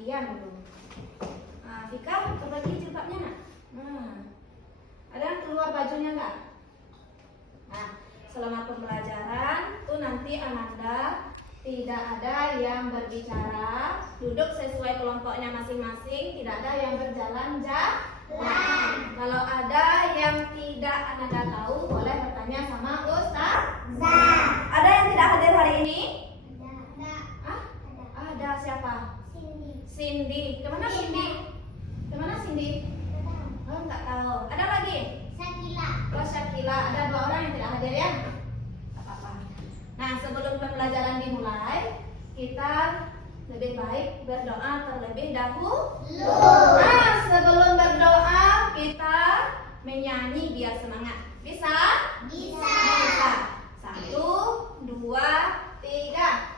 Ian dulu. Nah, Vika, berbagi jilbabnya nak. Nah, ada yang keluar bajunya nggak? Nah, selama pembelajaran tuh nanti Ananda tidak ada yang berbicara, duduk sesuai kelompoknya masing-masing, tidak ada yang berjalan jalan. Kalau ada yang tidak Ananda tahu, boleh bertanya sama Ustazah. Ada yang tidak hadir hari ini? Ada siapa? Cindy. Kemana Cindy? Kemana Cindy? Oh, nggak tahu. Ada lagi? Oh, Syakila. Ada 2 orang yang tidak hadir ya? Nggak apa-apa. Nah, sebelum pembelajaran dimulai, kita lebih baik berdoa terlebih dahulu. Nah, sebelum berdoa, kita menyanyi biar semangat. Bisa? Bisa. 1, 2, 3.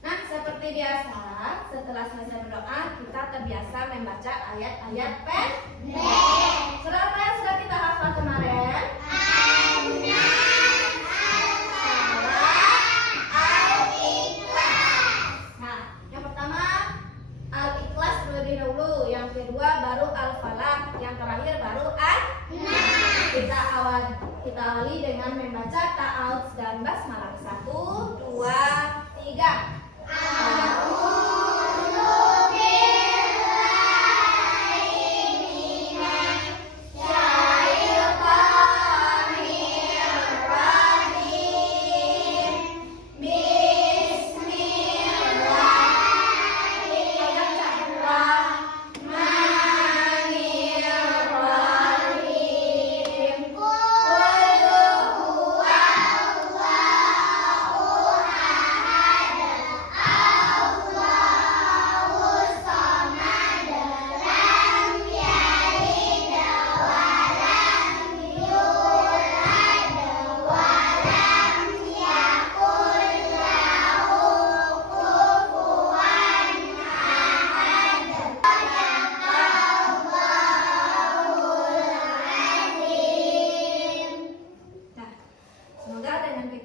Nah, seperti biasa, setelah selesai berdoa, kita terbiasa membaca ayat-ayat pendek. Surah apa yang sudah kita hafal kemarin? Nah, yang pertama Al-Ikhlas terlebih dahulu, yang kedua baru Al-Falaq, yang terakhir baru An-Nas. Kita awali dengan membaca ta'awudz dan basmalah. 1, 2, 3.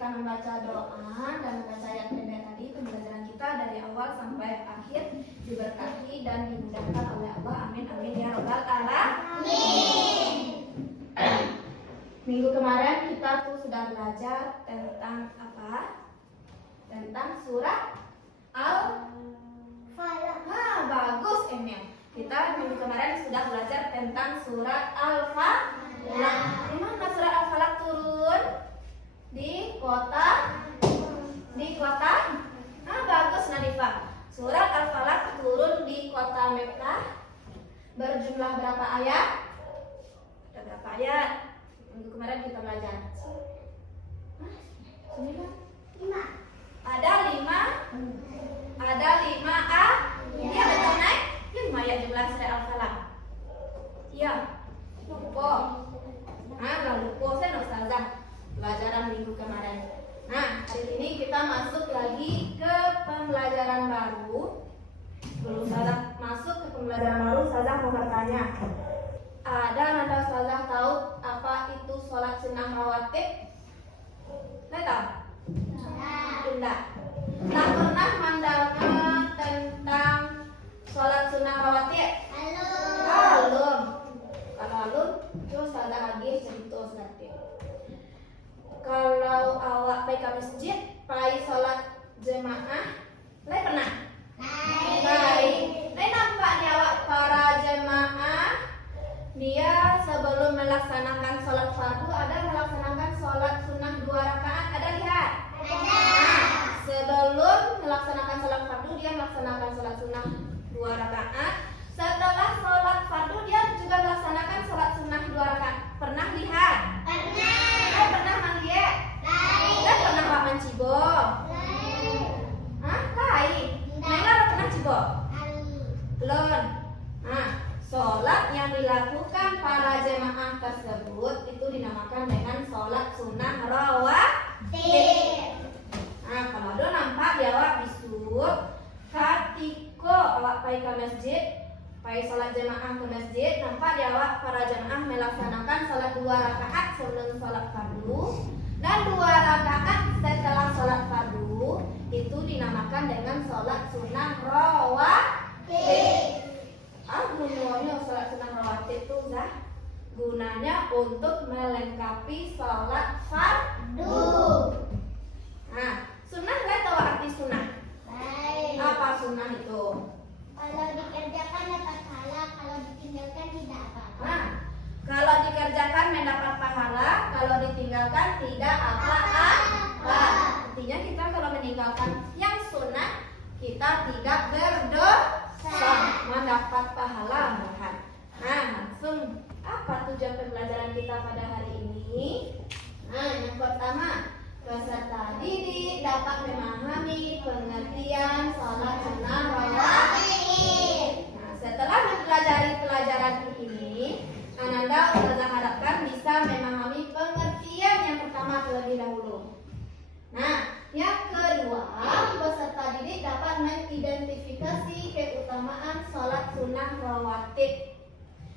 Membaca doa dan membaca ayat pendek tadi, pembelajaran kita dari awal sampai akhir diberkahi dan dimudahkan oleh Allah. Amin amin ya robbal alamin. Minggu kemarin kita tuh sudah belajar tentang apa? Tentang surat Al-Falaq. Bagus Emil. Kita minggu kemarin sudah belajar tentang surat Al-Falaq. Di mana surat Al-Falaq turun? Di kota. Bagus Nadifah. Surat Al-Falaq turun di kota Mekah. Berjumlah berapa ayat? Ada berapa ayat? Minggu kemarin kita belajar. 5. Ada 5 A. Iya betul naik. Yang Maya jumlah surat Al-Falaq. Iya. Lupa. Nah, lupa saya Ustazah pelajaran minggu kemarin. Nah, hari ini kita masuk lagi ke pembelajaran baru. Sebelum Ustazah masuk ke pembelajaran baru, Ustazah mau bertanya. Ada nada Ustazah tahu apa itu sholat sunnah rawatib? Tidak? Tidak. Tak pernah mendengar tentang sholat sunnah rawatib? Belum. Kalau belum, terus Ustazah lagi cerita sedikit. Kalau awak pergi ke masjid, pergi sholat jemaah, Lai pernah? Lai nampak nih awak para jemaah, dia sebelum melaksanakan sholat fardu ada melaksanakan sholat sunnah 2 rakaat, ada lihat? Ada. Sebelum melaksanakan sholat fardu dia melaksanakan sholat sunnah 2 rakaat. Setelah sholat fardu dia juga melaksanakan sholat sunnah 2 rakaat. Pernah lihat? Pernah. Pernah melihat? Dan pernah Pak mencibo? Hah? Baik. Naila pernah cibo? Belum. Nah, sholat yang dilakukan para jemaah tersebut itu dinamakan dengan sholat sunnah rawatib. Nah, kalau ada nampak di awak bisuk, ketika awak pergi ke masjid, pergi sholat jemaah ke masjid, nampak di awak para jemaah melaksanakan sholat 2 rakaat sebelum sholat fardu dan 2 rakaat setelah sholat fardu itu dinamakan dengan sholat sunnah rawatib. Gunanya sholat sunnah rawatib itu gunanya untuk melengkapi sholat fardu. Nah, sunnah nggak tahu arti sunnah? Apa sunnah itu? Kalau dikerjakan dapat pahala, kalau ditinggalkan tidak apa-apa. Nah, kalau dikerjakan mendapat pahala, kalau ditinggalkan tidak apa-apa. Artinya kita kalau meninggalkan yang sunnah, kita tidak berdosa, mendapat pahala malahan. Nah, langsung apa tujuan pembelajaran kita pada hari ini? Nah, yang pertama, peserta didik dapat memahami pengertian sholat sunnah rawatib. Nah, setelah mempelajari pelajaran ini, Ananda Ustazah harapkan bisa memahami pengertian yang pertama terlebih dahulu. Nah, yang kedua, peserta didik dapat mengidentifikasi keutamaan sholat sunnah rawatib.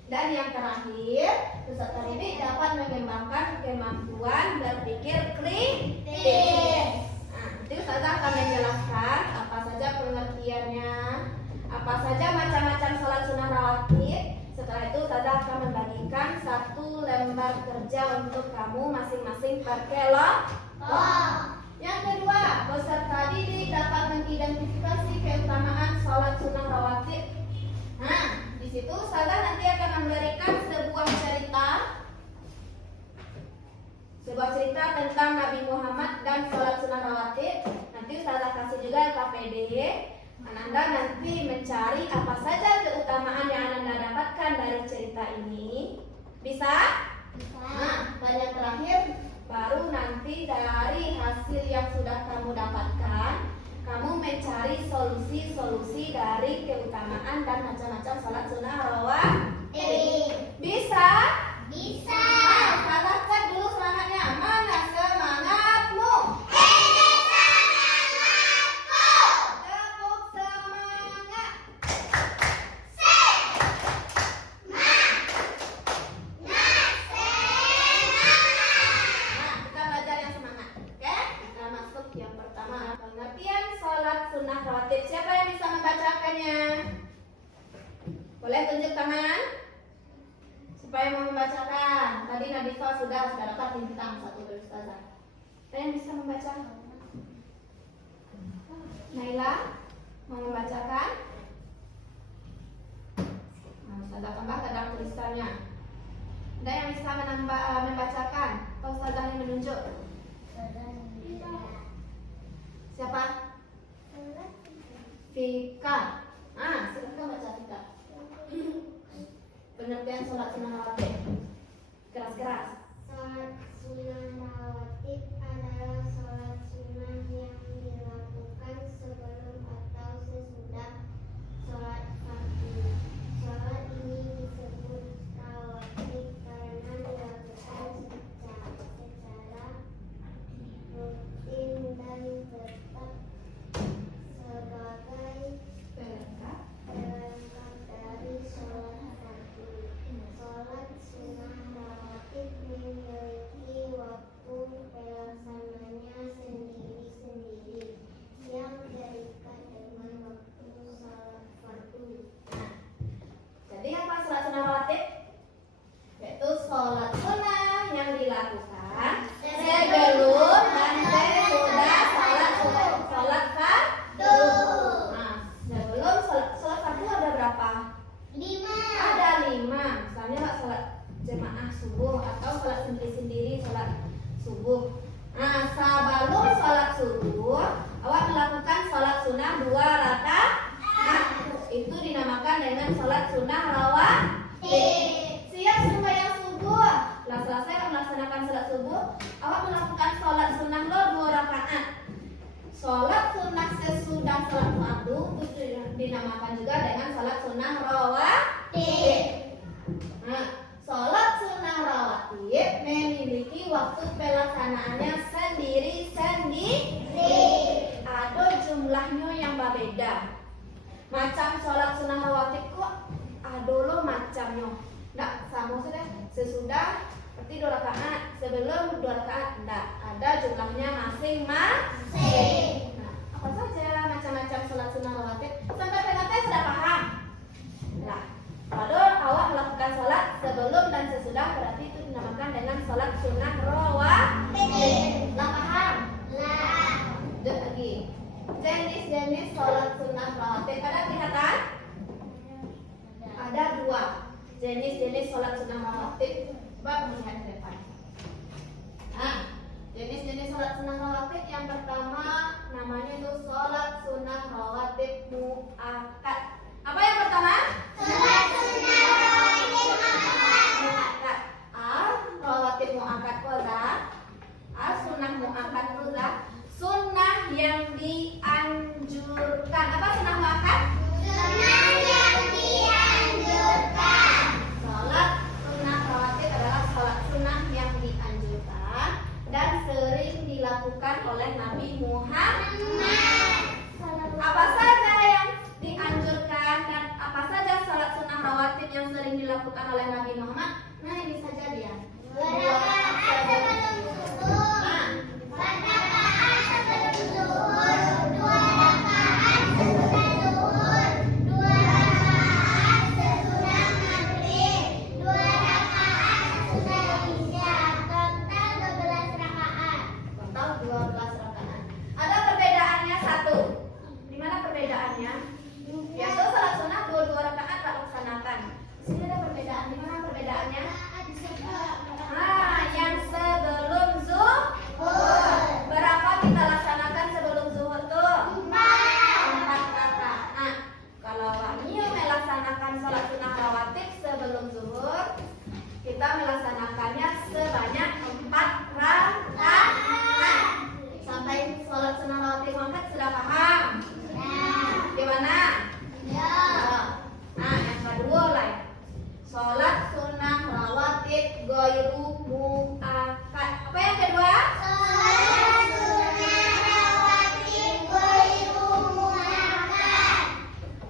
Dan yang terakhir, peserta didik dapat mengembangkan kemampuan berpikir kritis. Nah, nanti Ustazah akan menjelaskan apa saja pengertiannya, apa saja macam-macam sholat sunnah rawatib. Setelah itu Ustazah akan membagikan 1 lembar kerja untuk kamu masing-masing per kelompok. Yang kedua, peserta didik dapat mengidentifikasi keutamaan sholat sunnah rawatib. Nah, di situ Ustazah nanti akan memberikan sebuah cerita tentang Nabi Muhammad dan sholat sunnah rawatib. Nanti Ustazah kasih juga KPD. Ananda nanti mencari apa saja keutamaan yang Ananda dapatkan dari cerita ini. Bisa? Nah, dan yang terakhir, baru nanti dari hasil yang sudah kamu dapatkan, kamu mencari solusi-solusi dari keutamaan dan macam-macam sholat sunnah rawatib. Bisa? Bisa. Nah, cek dulu semangatnya. Mana semangatmu? Tepuk semangat. Nah, kita belajar yang semangat. Oke? Kita masuk yang pertama, pengertian sholat sunnah rawatib. Siapa yang bisa membacakannya? Boleh tunjuk tangan supaya mau membacakan. Tadi Nadifa sudah dapat bintang 1 dari Ustazah. Saya yang bisa membaca. Naila mau membacakan? Nah, Ustazah tambah kadang tulisannya. Ada yang bisa membacakan? Atau Ustazah yang menunjuk? Siapa? Fika. Silakan baca Fika. Pengertian sholat sunnah rawatib. Keras-keras. Sholat sunnah rawatib adalah sholat sunnah yang dilakukan sebelum subuh, awak melakukan sholat sunnah 2 rakaat. Itu dinamakan dengan sholat sunnah rawatib. Siap sembahyang subuh. Setelah selesai melaksanakan sholat subuh, awak melakukan sholat sunnah lo 2 rakaat. Sholat sunnah sesudah sholat fardu itu dinamakan juga dengan sholat sunnah rawatib. Nah, sholat sunnah rawatib memiliki waktu pelaksanaannya sendiri-sendiri. Ada jumlahnya yang berbeda. Macam sholat sunnah rawatib kok ada lo macamnya. Nggak sama sudah. Sesudah berarti 2 rakaat, sebelum 2 rakaat enggak. Ada jumlahnya masing-masing. Nah, apa saja macam-macam sholat sunnah rawatib? Sampai pengantin sudah paham? Nah, kalau awak melakukan sholat sebelum dan sesudah berarti itu dinamakan dengan sholat sunnah rawatib. Lah paham? Lah. Lanjut lagi. Jenis-jenis sholat sunnah rawatib ada kelihatan? Ada 2 jenis-jenis sholat sunnah rawatib. Coba melihat ke depan. Nah, jenis-jenis sholat sunnah rawatib yang pertama namanya itu sholat sunnah rawatib muakkad. Apa yang pertama? Sholat sunnah rawatib Muakkad. Rawatib muakkad koza. Sunnah muakkad koza. Sunnah yang dianjurkan. Apa sunnah muakkad? Sunnah yang dianjurkan. Sholat sunnah rawatib adalah sholat sunnah yang dianjurkan dan sering dilakukan oleh Nabi Muhammad. Apa saja yang dianjurkan dan apa saja sholat sunnah rawatib yang sering dilakukan oleh Nabi Muhammad? Nah, ini saja dia. 2 rakaat sebelum subuh. Nah, 4 rakaat sebelum zuhur. 2 rakaat sesudah zuhur. 2 rakaat sesudah maghrib. 2 rakaat sesudah isya. Total 12 rakaat. total 12 rakaat. Ada perbedaannya satu. Di mana perbedaannya? Biasa sholat sunnah 2 rakaat tak laksanakan. Di sini ada perbedaan. Di mana perbedaannya? Yang sebelum zuhur. Berapa kita laksanakan sebelum zuhur tuh? 4 rakaat. Kalau wahyu melaksanakan sholat sunnah rawatib sebelum zuhur, kita melaksanakannya sebanyak 4 rakaat. Sampai sholat sunnah rawatib muakkad sudah paham? Gimana? Nah, yang kedua lah. Sholat sunnah rawatib ghairu muakkad. Apa yang kedua? Sholat sunnah rawatib ghairu muakkad.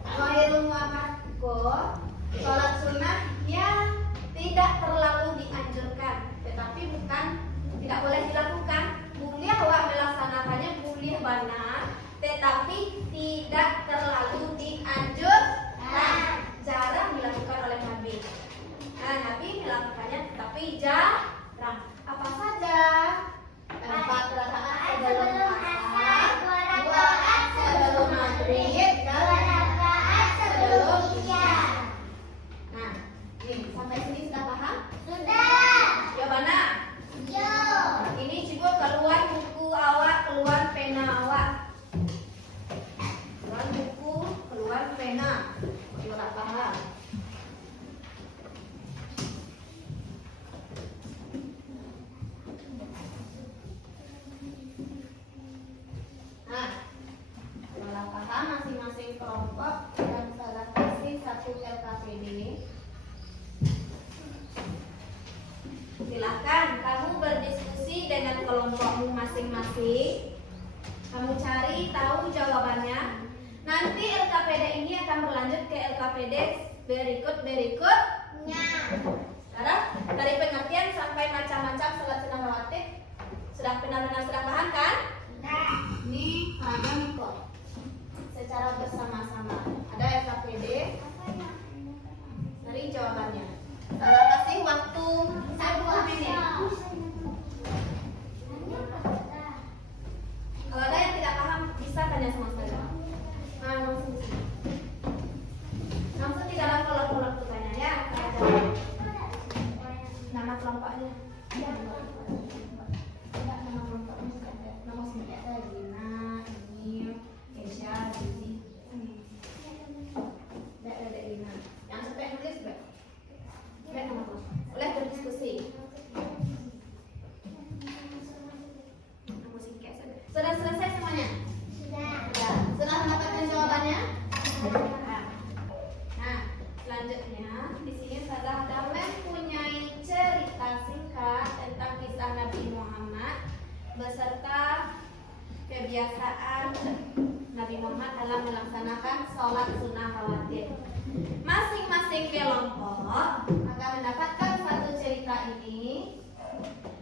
Ghairu muakkad kok sholat sunnah yang tidak terlalu dianjurkan, tetapi bukan tidak boleh dilakukan. Boleh awak melaksanakannya, boleh benar, tetapi tidak terlalu dianjurkan. Jarang dilakukan oleh Nabi. Nah, Nabi melakukannya tetapi jarang. Apa saja? 4 rakaat sebelum asar, 2 rakaat sebelum maghrib, 2 rakaat sebelum isya. Nah, nih sampai sini sudah paham? Sudah. Jawabannya? Yo. Ini coba keluar buku awak, keluar pena awak. Keluar buku, keluar pena. Sudah paham? Nah, setelah paham masing-masing kelompok dan saya kasih 1 LKPD. Silahkan kamu berdiskusi dengan kelompokmu masing-masing. Kamu cari tahu jawabannya. Nanti LKPD ini akan berlanjut ke LKPD berikutnya. Sekarang dari pengertian sampai macam-macam sholat sunnah rawatib sudah benar-benar sudah paham kan? Ini ada kok. Secara bersama-sama ada LKPD. Cari jawabannya. Saya kasih waktu 10 menit. Kalau ada yang tidak paham bisa tanya sama saya. Langsung di sini. Langsung di dalam kolom-kolom bertanya ya. Saya jawab. Nama kelompoknya. Nama kelompoknya. Nama Sudah selesai semuanya? Sudah. Sudah mendapatkan jawabannya? Nah, selanjutnya di sini Ustazah ada mempunyai cerita singkat tentang kisah Nabi Muhammad beserta kebiasaan Nabi Muhammad dalam melaksanakan sholat sunnah rawatib. Masing-masing kelompok akan mendapatkan satu cerita ini.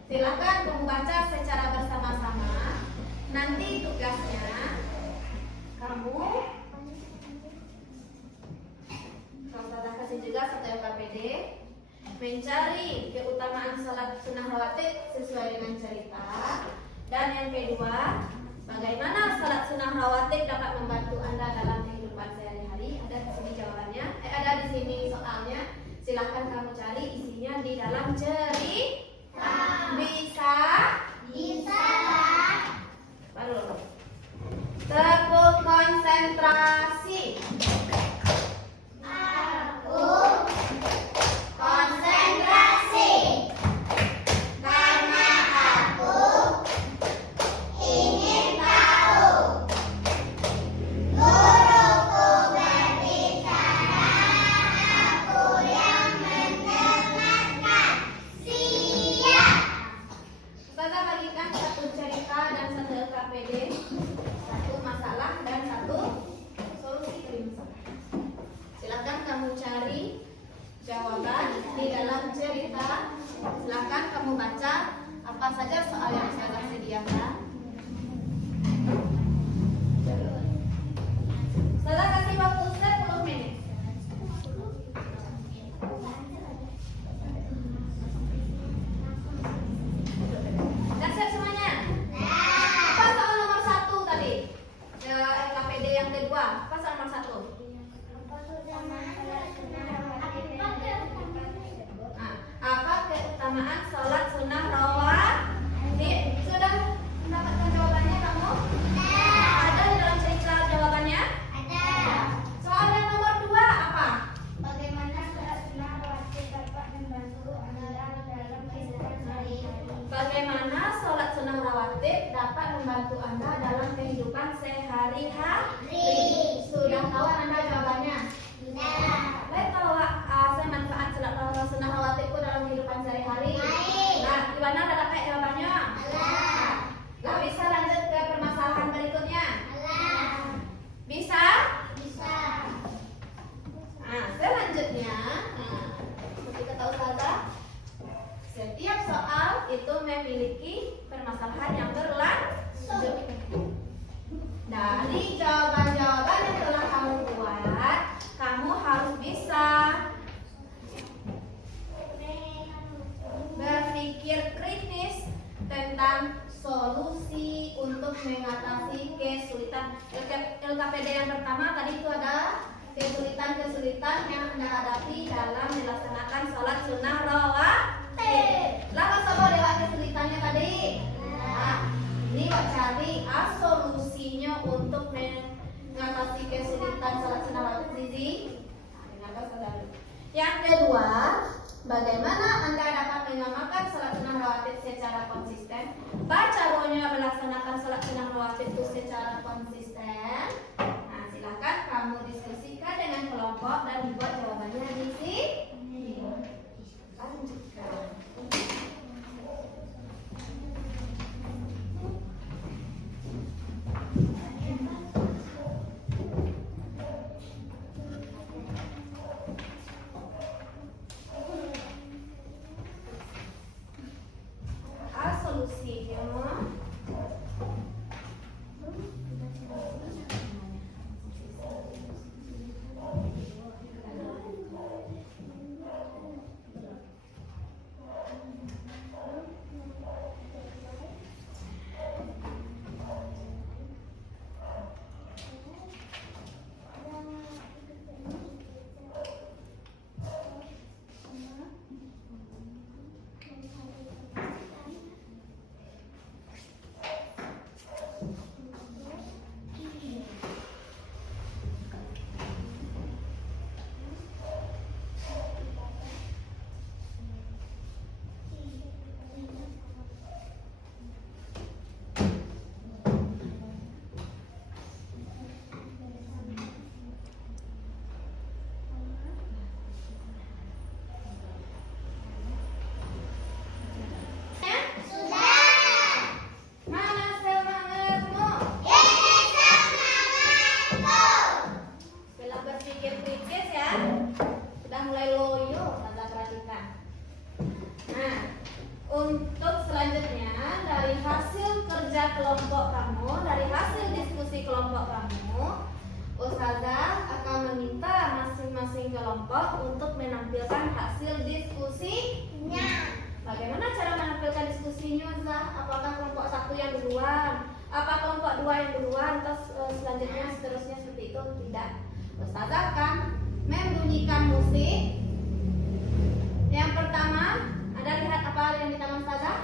Silakan membaca secara bersama-sama. Nanti tugasnya kamu Ustazah kasih juga satu LKPD mencari keutamaan sholat sunnah rawatib sesuai dengan cerita. Dan yang kedua, bagaimana sholat sunnah rawatib dapat membantu Anda dalam kehidupan sehari-hari. Ada di sini jawabannya, ada di sini soalnya. Silahkan kamu cari isinya di dalam cerita. Bisa? Baru. Tepuk konsentrasi. Aku konsentrasi karena aku ingin tahu. Guruku berbicara, aku yang mendengarkan. Siap. Ustazah bagikan satu cerita dan satu LKPD, satu masalah dan satu solusi dari masalah. Silakan kamu cari jawaban di dalam cerita. Silakan kamu baca apa saja soal yang saya sediakan. Ustazah kasih waktu 10 menit. Sudah siap semuanya? Apa soal nomor 1 tadi? LKPD yang kedua. Apa soal nomor 1? Apa keutamaan sholat sunnah rawatib? Sudah mendapatkan jawabannya kamu? Ada di dalam cerita jawabannya? Soal yang nomor 2 apa? Bagaimana sholat sunnah rawatib dapat membantu Anda dalam kehidupan sehari-hari? Bagaimana sholat sunnah rawatib dapat membantu Anda dalam kehidupan sehari-hari? Sudah tahu Anda jawabannya? Baik, tahu saya manfaat sholat sunnah rawatib itu dalam kehidupan sehari-hari? Nah, gimana ada dapat jawabannya? Nah, bisa lanjut ke permasalahan berikutnya? Bisa? Nah, selanjutnya, seperti kata Ustazah, setiap soal itu memiliki permasalahan yang berlanjut. Dari jawaban-jawaban yang telah kamu buat, kamu harus bisa berpikir kritis tentang solusi untuk mengatasi kesulitan. LKPD yang pertama tadi itu ada kesulitan-kesulitan yang Anda hadapi dalam melaksanakan sholat sunnah rawatib. Lalu apa dewa kesulitannya tadi? Nah, ini kok cari solusinya untuk mengatasi kesulitan sholat sunnah rawatib. Yang kedua, bagaimana Anda dapat mengamalkan sholat sunnah rawatib secara konsisten? Baca bahwa melaksanakan sholat sunnah rawatib itu secara konsisten. Nah, silakan kamu diskusikan dengan kelompok dan dibuat jawabannya di sini. Lanjutkan. Solusinya kelompok kamu, dari hasil diskusi kelompok kamu, Ustazah akan meminta masing-masing kelompok untuk menampilkan hasil diskusinya. Bagaimana cara menampilkan diskusinya, Zah? Apakah kelompok 1 yang duluan? Apa kelompok 2 yang duluan? Terus selanjutnya seterusnya seperti itu? Tidak. Ustazah akan membunyikan musik. Yang pertama, ada lihat apa yang di tangan Ustazah?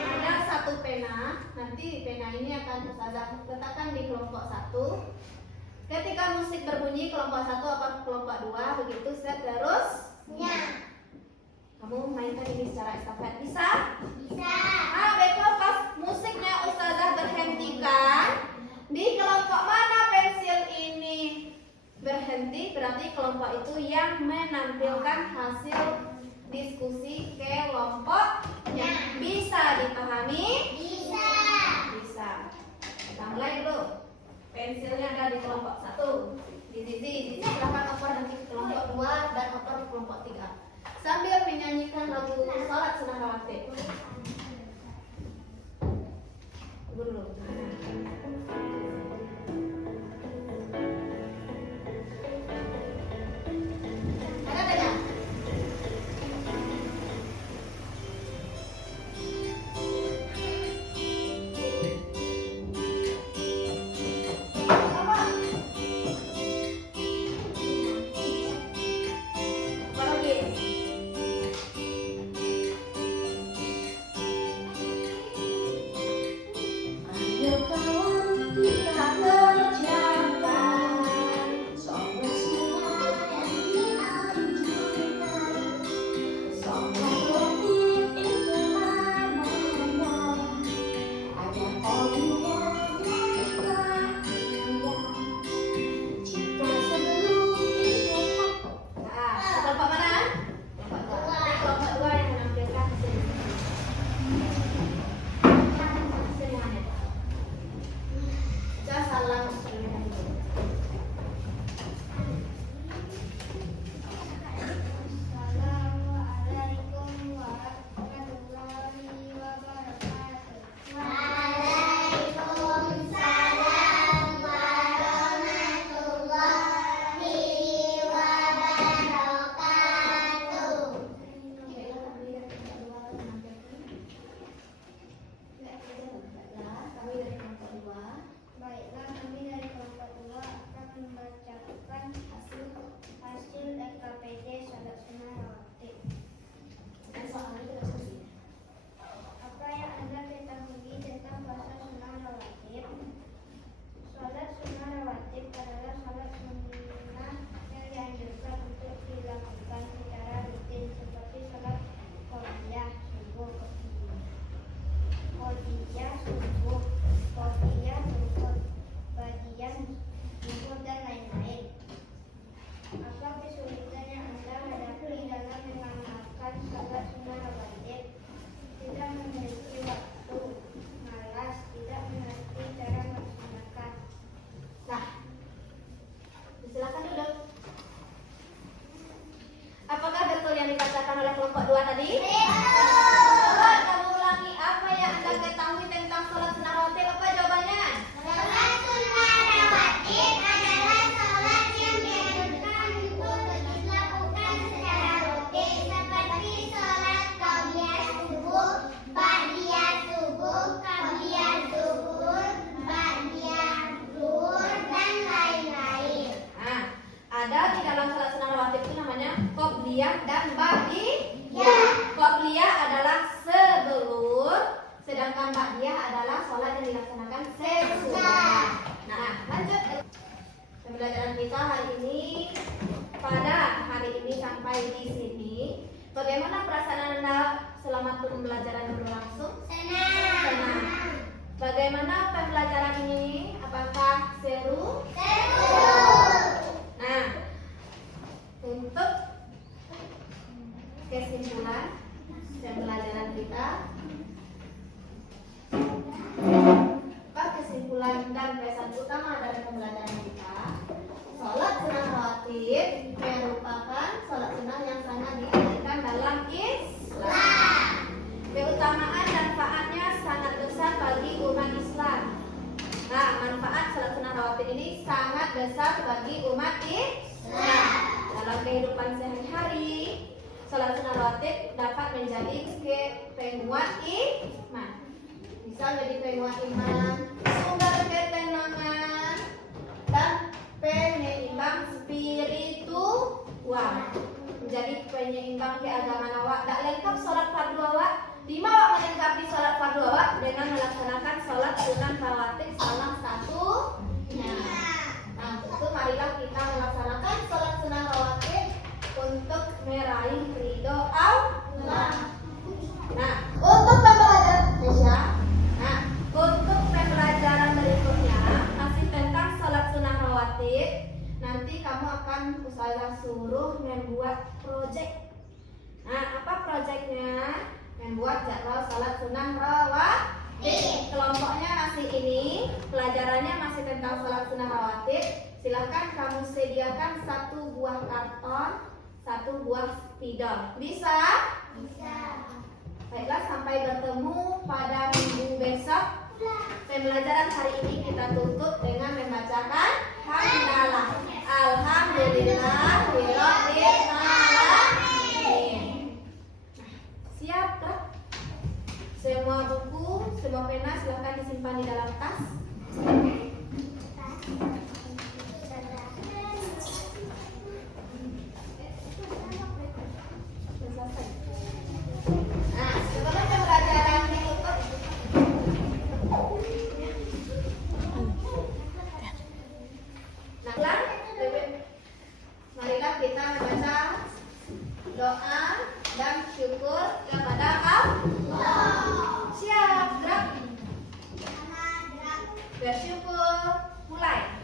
Ada satu pena. Nanti pena ini akan Ustazah letakkan di kelompok 1. Ketika musik berbunyi kelompok 1 apa kelompok 2 begitu seterusnya. Kamu mainkan ini secara estafet, bisa? Bisa. Baiklah, pas musiknya Ustazah berhentikan, di kelompok mana pensil ini berhenti, berarti kelompok itu yang menampilkan hasil diskusi kelompoknya. Bisa dipahami? Bisa. Bisa. Kita mulai dulu. Pensilnya ada di kelompok 1. Di Zizi silakan oper nanti kelompok 2 dan oper kelompok 3. Sambil menyanyikan lagu Salat Sunnah Rawatib. Tunggu dulu. Ada tidak? Qobliyah dan ba'diyah. Qobliyah adalah sebelum, sedangkan ba'diyah adalah sholat yang dilaksanakan sesudah. Nah, lanjut pembelajaran kita hari ini. Pada hari ini sampai di sini, bagaimana perasaan Anda selama pembelajaran berlangsung? Senang. Bagaimana pembelajaran ini? Apakah seru? Seru. Nah, untuk kesimpulan pembelajaran kita, apa kesimpulan dan pesan utama dari pembelajaran kita? Sholat sunnah rawatib merupakan sholat sunnah yang sangat dianjurkan dalam Islam. Keutamaan dan manfaatnya sangat besar bagi umat Islam. bagi umat Islam. Dalam kehidupan sehari-hari, sholat sunnah rawatib dapat menjadi penguat iman. Bisa menjadi penguat iman, sumber ketenangan, dan penyeimbang spiritual. Menjadi penyeimbang keagamaan awak. Tak lengkap sholat fardu awak. Lima awak melengkapi sholat fardu awak dengan melaksanakan sholat sunnah rawatib salah satunya. Nah, tentu marilah kita melaksanakan sholat sunnah rawatib untuk meraih ridho Allah. Nah, untuk pembelajaran berikutnya masih tentang sholat sunnah rawatib. Nanti kamu akan Ustazah suruh membuat project. Nah, apa projectnya? Membuat jadwal sholat sunnah rawatib. Kelompoknya masih ini, pelajarannya masih tentang sholat sunnah rawatib. Silahkan kamu sediakan 1 buah karton, 1 buah spidol. Bisa? Bisa. Baiklah, sampai bertemu pada minggu besok. Pembelajaran hari ini kita tutup dengan membacakan hamdalah. Alhamdulillah rabbil alamin. Siap, Kak? Semua buku, semua pena silahkan disimpan di dalam tas. Nah, setelah pembelajaran ditutup, marilah kita membaca doa dan syukur kepada Allah. Siap, Drak? Bersyukur, mulai.